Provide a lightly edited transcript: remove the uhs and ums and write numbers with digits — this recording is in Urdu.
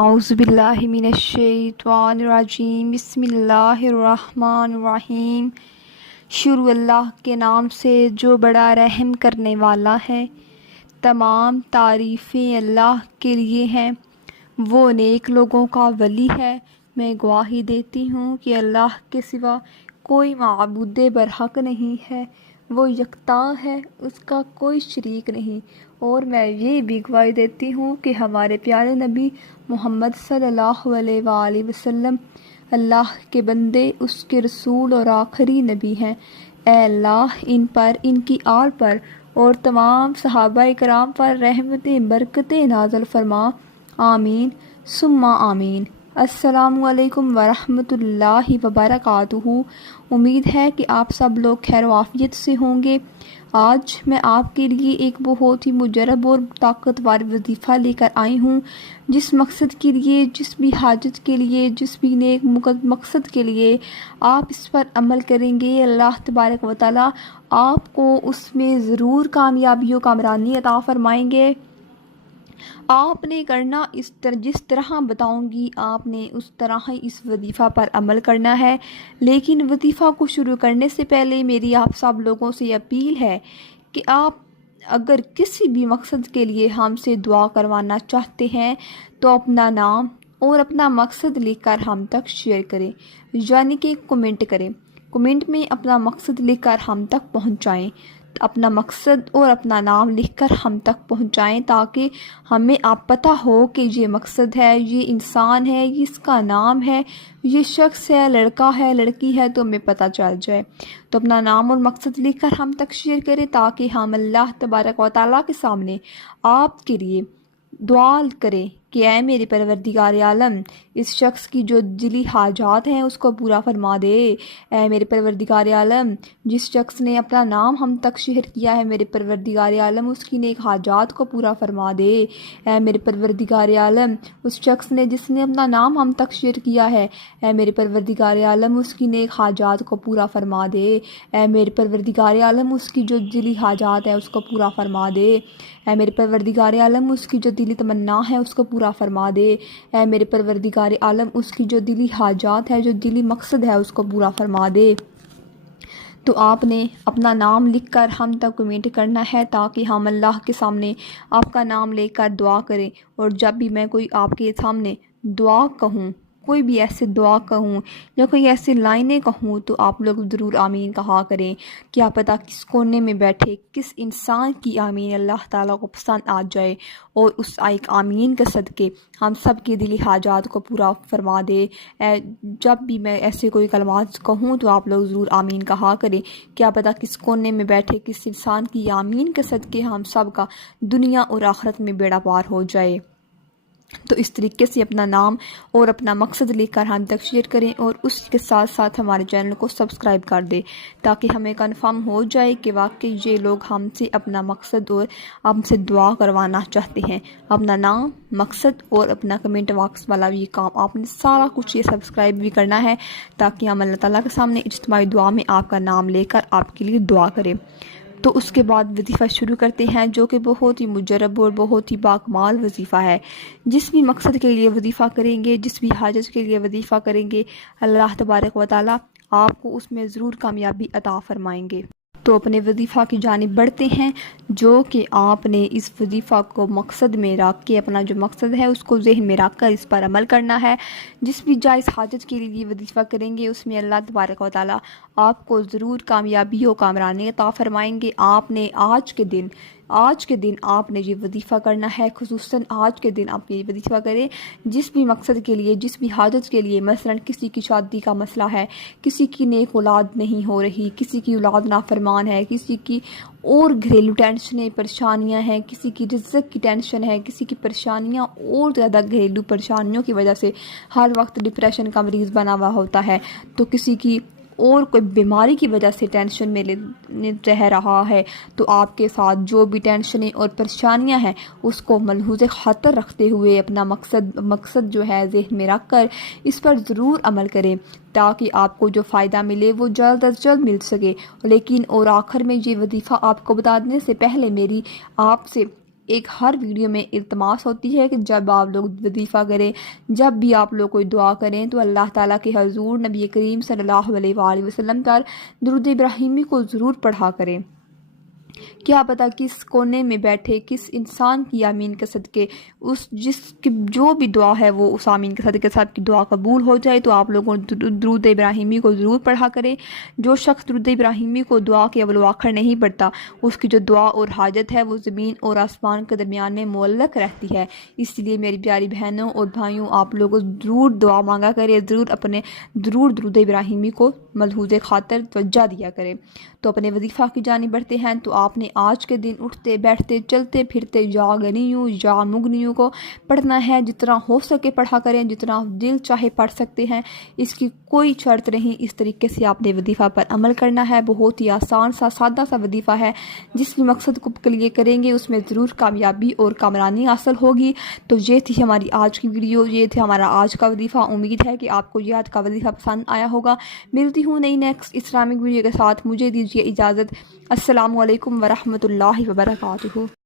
اعوذ باللہ من الشیطان الرجیم، بسم اللہ الرحمن الرحیم۔ شروع اللہ کے نام سے جو بڑا رحم کرنے والا ہے۔ تمام تعریفیں اللہ کے لیے ہیں، وہ نیک لوگوں کا ولی ہے۔ میں گواہی دیتی ہوں کہ اللہ کے سوا کوئی معبود برحق نہیں ہے، وہ یکتا ہے، اس کا کوئی شریک نہیں۔ اور میں یہ بھی گواہی دیتی ہوں کہ ہمارے پیارے نبی محمد صلی اللہ علیہ وآلہ وسلم اللہ کے بندے، اس کے رسول اور آخری نبی ہیں۔ اے اللہ ان پر، ان کی آل پر اور تمام صحابہ کرام پر رحمتیں برکتیں نازل فرما، آمین ثم آمین۔ السلام علیکم ورحمۃ اللہ وبرکاتہ۔ امید ہے کہ آپ سب لوگ خیر و عافیت سے ہوں گے۔ آج میں آپ کے لیے ایک بہت ہی مجرب اور طاقتور وظیفہ لے کر آئی ہوں، جس مقصد کے لیے، جس بھی حاجت کے لیے، جس بھی نیک مقصد کے لیے آپ اس پر عمل کریں گے، اللہ تبارک و تعالی آپ کو اس میں ضرور کامیابی و کامرانی عطا فرمائیں گے۔ آپ نے کرنا جس طرح بتاؤں گی آپ نے اس طرح ہی اس وظیفہ پر عمل کرنا ہے۔ لیکن وظیفہ کو شروع کرنے سے پہلے میری آپ سب لوگوں سے اپیل ہے کہ آپ اگر کسی بھی مقصد کے لیے ہم سے دعا کروانا چاہتے ہیں تو اپنا نام اور اپنا مقصد لکھ کر ہم تک شیئر کریں، یعنی کہ کمنٹ کریں۔ کمنٹ میں اپنا مقصد لکھ کر ہم تک پہنچائیں، اپنا مقصد اور اپنا نام لکھ کر ہم تک پہنچائیں، تاکہ ہمیں آپ پتہ ہو کہ یہ مقصد ہے، یہ انسان ہے، یہ اس کا نام ہے، یہ شخص ہے، لڑکا ہے، لڑکی ہے، تو ہمیں پتہ چل جائے۔ تو اپنا نام اور مقصد لکھ کر ہم تک شیئر کریں، تاکہ ہم اللہ تبارک و تعالیٰ کے سامنے آپ کے لیے دعا کریں کہ اے میرے پروردگار عالم، اس شخص کی جو دلی حاجات ہیں اس کو پورا فرما دے۔ اے میرے پروردگار عالم، جس شخص نے اپنا نام ہم تک شیئر کیا ہے، میرے پروردگار عالم اس کی نیک حاجات کو پورا فرما دے۔ اے میرے پروردگار عالم، اس شخص نے جس نے اپنا نام ہم تک شیئر کیا ہے، اے میرے پروردگار عالم اس کی نیک حاجات کو پورا فرما دے۔ اے میرے پروردگار عالم اس کی جو دلی حاجات ہے اس کو پورا فرما دے۔ اے میرے پروردگار عالم اس کی جو دلی تمنا ہے اس کو پورا فرما دے۔ اے میرے پروردگار عالم اس کی جو دلی حاجات ہے، جو دلی مقصد ہے اس کو پورا فرما دے۔ تو آپ نے اپنا نام لکھ کر ہم تک کمنٹ کرنا ہے، تاکہ ہم اللہ کے سامنے آپ کا نام لے کر دعا کریں۔ اور جب بھی میں کوئی آپ کے سامنے دعا کہوں، کوئی بھی ایسے دعا کہوں یا کوئی ایسی لائنیں کہوں، تو آپ لوگ ضرور آمین کہا کریں۔ کیا پتہ کس کونے میں بیٹھے کس انسان کی آمین اللہ تعالیٰ کو پسند آ جائے، اور اس ایک آمین کے صدقے ہم سب کی دلی حاجات کو پورا فرما دے۔ جب بھی میں ایسے کوئی کلمات کہوں تو آپ لوگ ضرور آمین کہا کریں۔ کیا پتہ کس کونے میں بیٹھے کس انسان کی آمین کے صدقے ہم سب کا دنیا اور آخرت میں بیڑا پار ہو جائے۔ تو اس طریقے سے اپنا نام اور اپنا مقصد لکھ کر ہم تک شیئر کریں، اور اس کے ساتھ ساتھ ہمارے چینل کو سبسکرائب کر دیں، تاکہ ہمیں کنفرم ہو جائے کہ واقعی یہ لوگ ہم سے اپنا مقصد اور ہم سے دعا کروانا چاہتے ہیں۔ اپنا نام، مقصد اور اپنا کمنٹ باکس والا بھی کام آپ نے سارا کچھ یہ سبسکرائب بھی کرنا ہے، تاکہ ہم اللہ تعالیٰ کے سامنے اجتماعی دعا میں آپ کا نام لے کر آپ کے لیے دعا کریں۔ تو اس کے بعد وظیفہ شروع کرتے ہیں، جو کہ بہت ہی مجرب اور بہت ہی باکمال وظیفہ ہے۔ جس بھی مقصد کے لیے وظیفہ کریں گے، جس بھی حاجت کے لیے وظیفہ کریں گے، اللہ تبارک و تعالیٰ آپ کو اس میں ضرور کامیابی عطا فرمائیں گے۔ تو اپنے وظیفہ کی جانب بڑھتے ہیں، جو کہ آپ نے اس وظیفہ کو مقصد میں رکھ کے، اپنا جو مقصد ہے اس کو ذہن میں رکھ کر اس پر عمل کرنا ہے۔ جس بھی جائز حاجت کے لیے وظیفہ کریں گے، اس میں اللہ تبارک و تعالیٰ آپ کو ضرور کامیابی و کامرانی عطا فرمائیں گے۔ آپ نے آج کے دن آپ نے یہ وظیفہ کرنا ہے، خصوصاً آج کے دن آپ یہ وظیفہ کریں جس بھی مقصد کے لیے، جس بھی حاجت کے لیے۔ مثلاً کسی کی شادی کا مسئلہ ہے، کسی کی نیک اولاد نہیں ہو رہی، کسی کی اولاد نافرمان ہے، کسی کی اور گھریلو ٹینشنیں پریشانیاں ہیں، کسی کی رزق کی ٹینشن ہے، کسی کی پریشانیاں اور زیادہ گھریلو پریشانیوں کی وجہ سے ہر وقت ڈپریشن کا مریض بنا ہوا ہوتا ہے، تو کسی کی اور کوئی بیماری کی وجہ سے ٹینشن میں رہ رہا ہے، تو آپ کے ساتھ جو بھی ٹینشنیں اور پریشانیاں ہیں اس کو ملحوظ خاطر رکھتے ہوئے اپنا مقصد جو ہے ذہن میں رکھ کر اس پر ضرور عمل کریں، تاکہ آپ کو جو فائدہ ملے وہ جلد از جلد مل سکے۔ لیکن اور آخر میں یہ وظیفہ آپ کو بتانے سے پہلے میری آپ سے ایک ہر ویڈیو میں التماس ہوتی ہے کہ جب آپ لوگ وظیفہ کریں، جب بھی آپ لوگ کوئی دعا کریں تو اللہ تعالیٰ کے حضور نبی کریم صلی اللہ علیہ وآلہ وسلم پر درود ابراہیمی کو ضرور پڑھا کریں۔ کیا پتہ کس کونے میں بیٹھے کس انسان کی آمین کے صدقے جس کی جو بھی دعا ہے وہ اس آمین کے صدقے سے آپ کی دعا قبول ہو جائے۔ تو آپ لوگوں درود ابراہیمی کو ضرور پڑھا کریں۔ جو شخص درود ابراہیمی کو دعا کے اول و آخر نہیں پڑھتا، اس کی جو دعا اور حاجت ہے وہ زمین اور آسمان کے درمیان میں معلق رہتی ہے۔ اس لیے میری پیاری بہنوں اور بھائیوں، آپ لوگ ضرور دعا مانگا کریں، ضرور درود ابراہیمی کو ملحوظ خاطر توجہ دیا کریں۔ تو اپنے وظیفہ کی جانب بڑھتے ہیں تو آپ نے آج کے دن اٹھتے بیٹھتے چلتے پھرتے یا غنیوں یا مغنیوں کو پڑھنا ہے۔ جتنا ہو سکے پڑھا کریں، جتنا دل چاہے پڑھ سکتے ہیں، اس کی کوئی شرط نہیں۔ اس طریقے سے آپ نے وظیفہ پر عمل کرنا ہے۔ بہت ہی آسان سا سادہ سا وظیفہ ہے، جس بھی مقصد کو کلیئر کریں گے اس میں ضرور کامیابی اور کامرانی حاصل ہوگی۔ تو یہ تھی ہماری آج کی ویڈیو، یہ تھا ہمارا آج کا وظیفہ۔ امید ہے کہ آپ کو یہ آج کا وظیفہ پسند آیا ہوگا۔ ملتی ہوں نئی نیکسٹ اسلامک ویڈیو کے ساتھ، مجھے دیجیے اجازت۔ السلام علیکم ورحمۃ اللہ وبرکاتہ۔